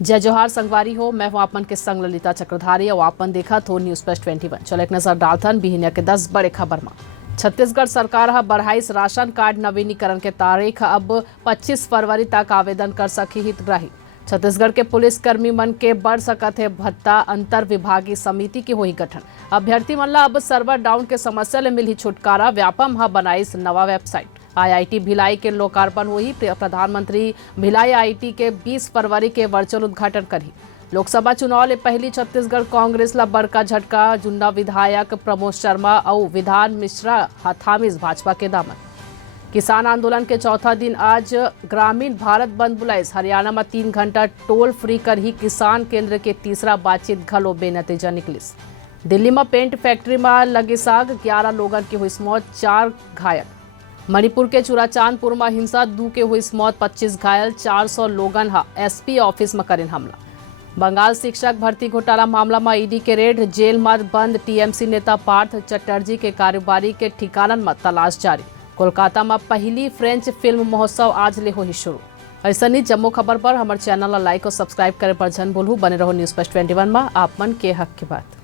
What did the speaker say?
जय जोहार संगवारी हो। मैं हूं आपन के संग ललिता चक्रधारी और आपन देखा थो न्यूज प्लस 21। चलो एक नजर डालथन बिहिनिया के 10 बड़े खबर में। छत्तीसगढ़ सरकार हा बढ़ाइस राशन कार्ड नवीनीकरण के तारीख अब 25 फरवरी तक आवेदन कर सकी हितग्राही। छत्तीसगढ़ के पुलिस कर्मी मन के बढ़ सकत है भत्ता। अंतर विभागीय समिति के होई गठन। अभ्यर्थी मन ला अब सर्वर डाउन के समस्या ले मिली छुटकारा। व्यापम हा बनाइस नवा वेबसाइट। आईआईटी भिलाई के लोकार्पण हुई। प्रधानमंत्री भिलाई आईआईटी के 20 फरवरी के वर्चुअल उद्घाटन करी। लोकसभा चुनाव ले पहली छत्तीसगढ़ कांग्रेस ला बड़का झटका। जुन्ना विधायक प्रमोद शर्मा और विधान मिश्रा थामिस भाजपा के दामन। किसान आंदोलन के चौथा दिन आज ग्रामीण भारत बंद बुलाइस। हरियाणा में 3 घंटा टोल फ्री कर ही किसान केंद्र के तीसरा बातचीत घलो बेनतीजा निकलिस। दिल्ली में पेंट फैक्ट्री में लगे आग, 11 लोगन की हुई मौत, 4 घायल। मणिपुर के चुराचांदपुर में हिंसा, 2 के हुई मौत, 25 घायल। 400 लोगन हा एसपी ऑफिस में करें हमला। बंगाल शिक्षक भर्ती घोटाला मामला में ईडी के रेड। जेल में बंद टीएमसी नेता पार्थ चटर्जी के कारोबारी के ठिकानन में तलाश जारी। कोलकाता में पहली फ्रेंच फिल्म महोत्सव आज ले हो शुरू। ऐसा ही जम्मू खबर पर हमारे चैनल लाइक और सब्सक्राइब करे पर जन बोलू। बने रहो न्यूज प्लस 21 में आप मन के हक की बात।